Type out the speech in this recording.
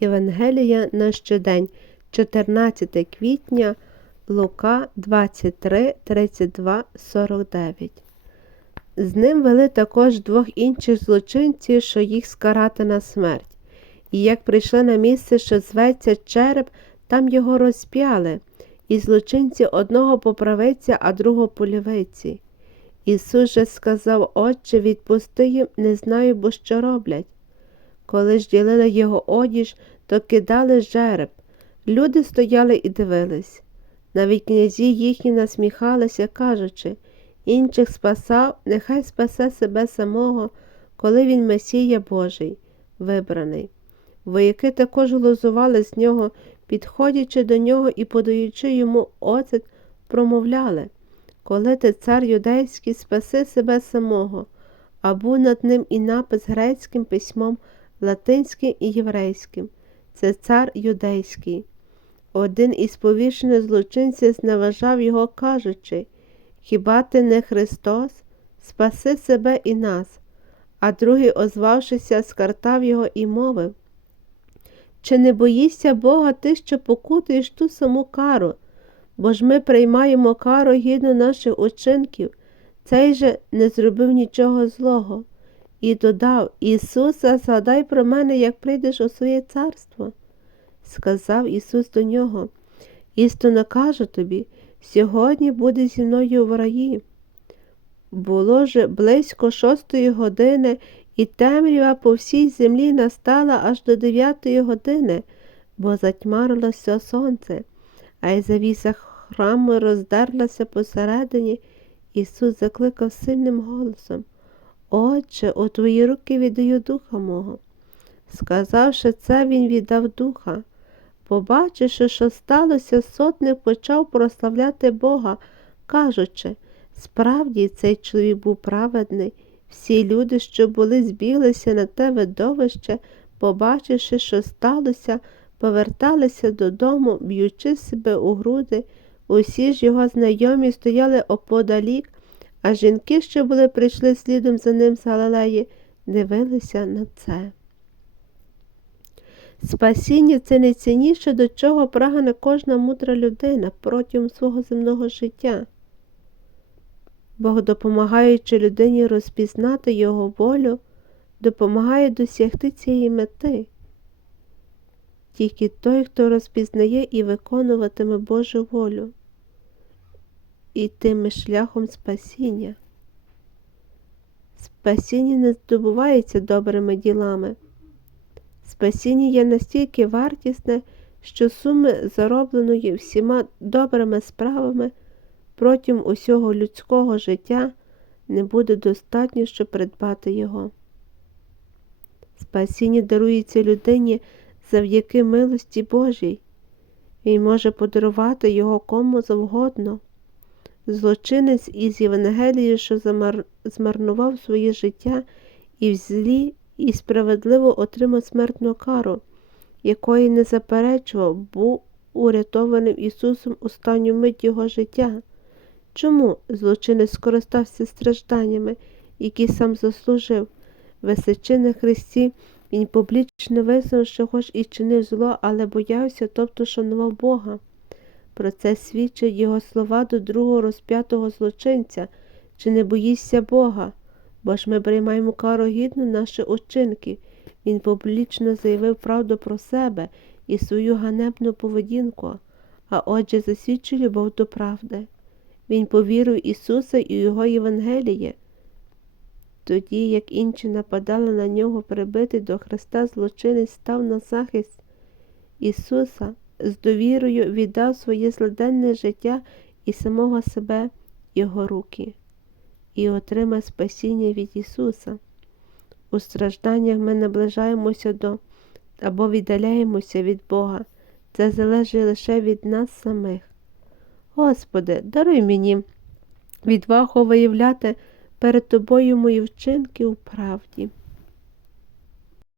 Євангелія на щодень, 14 квітня, Лука 23, 32, 49. З ним вели також двох інших злочинців, що їх скарати на смерть. І як прийшли на місце, що зветься череп, там його розп'яли, і злочинці одного по правиці, а другого по лівиці. Ісус же сказав, Отче, відпусти їм, не знаю, бо що роблять. Коли ж ділили його одіж, то кидали жереб. Люди стояли і дивились. Навіть князі їхні насміхалися, кажучи, інших спасав, нехай спасе себе самого, коли він Месія Божий, вибраний. Вояки також глузували з нього, підходячи до нього і подаючи йому оцет, промовляли коли ти цар юдейський, спаси себе самого, а був над ним і напис грецьким письмом, латинським і єврейським. Це цар юдейський. Один із повішених злочинців зневажав його, кажучи Хіба ти не Христос? Спаси себе і нас. А другий, озвавшися, скартав його і мовив Чи не боїшся Бога ти, що покутуєш ту саму кару? бо ж ми приймаємо кару гідно наших учинків, цей же не зробив нічого злого. І додав Ісуса, згадай про мене, як прийдеш у своє царство. Сказав Ісус до нього, істинно кажу тобі, сьогодні буде зі мною в раї. Було ж близько шостої години, і темрява по всій землі настала аж до дев'ятої години, бо затьмарилося сонце, а й завіса храму роздерлася посередині, Ісус закликав сильним голосом Отче, у твої руки віддаю духа мого. Сказавши це, він віддав духа. Побачивши, що сталося, сотник почав прославляти Бога, кажучи, справді цей чоловік був праведний. Всі люди, що були, збіглися на те видовище, побачивши, що сталося, поверталися додому, б'ючи себе у груди. Усі ж його знайомі стояли оподалік, а жінки, що були прийшли слідом за ним з Галилеї, дивилися на це. Спасіння це найцінніше, до чого прагне кожна мудра людина протягом свого земного життя. Бог, допомагаючи людині розпізнати його волю, допомагає досягти цієї мети. Тільки той, хто розпізнає і виконуватиме Божу волю йтиме шляхом спасіння. Спасіння не здобувається добрими ділами. Спасіння є настільки вартісне, що суми заробленої всіма добрими справами протягом усього людського життя не буде достатньо, щоб придбати його. Спасіння дарується людині завдяки милості Божій. Він може подарувати його кому завгодно злочинець із Євангелії, що замар... змарнував своє життя і в злі і справедливо отримав смертну кару, якої не заперечував, був урятованим Ісусом останню мить його життя. Чому злочинець скористався стражданнями, які сам заслужив? Висячи на Христі, він публічно визнав, що хоч і чинив зло, але боявся, тобто шанував Бога. Про це свідчать його слова до другого розп'ятого злочинця чи не боїшся Бога, бо ж ми приймаємо кару гідну наші учинки. Він публічно заявив правду про себе і свою ганебну поведінку, а отже засвідчив любов до правди. Він повірив Ісуса і Його Євангеліє. Тоді, як інші нападали на нього прибити до Христа, злочинець став на захист Ісуса з довірою віддав своє злиденне життя і самого себе Його руки, і отримав спасіння від Ісуса. У стражданнях ми наближаємося до або віддаляємося від Бога. Це залежить лише від нас самих. Господи, даруй мені відвагу виявляти перед Тобою мої вчинки у правді.